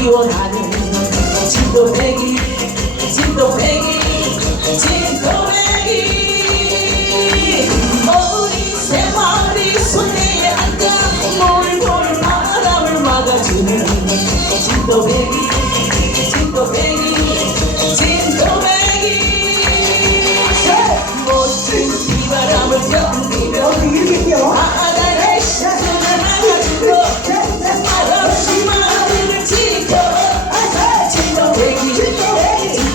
기원하는 진도배기 진도배기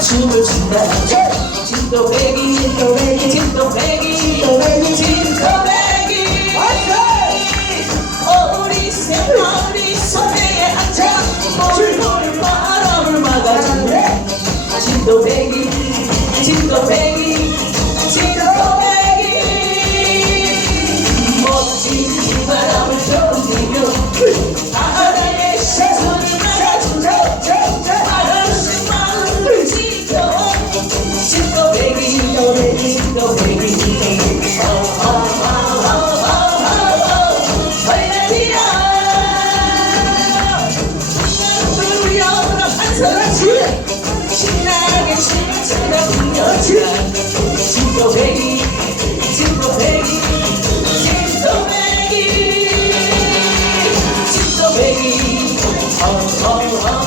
춤을 춘다. 진또배기 진또배기 진또배기 진또배기 진또배기 우리 새머리 소매에 앉아. 몰골 바람을 막아주네. 진또배기 진또배기 oh, oh.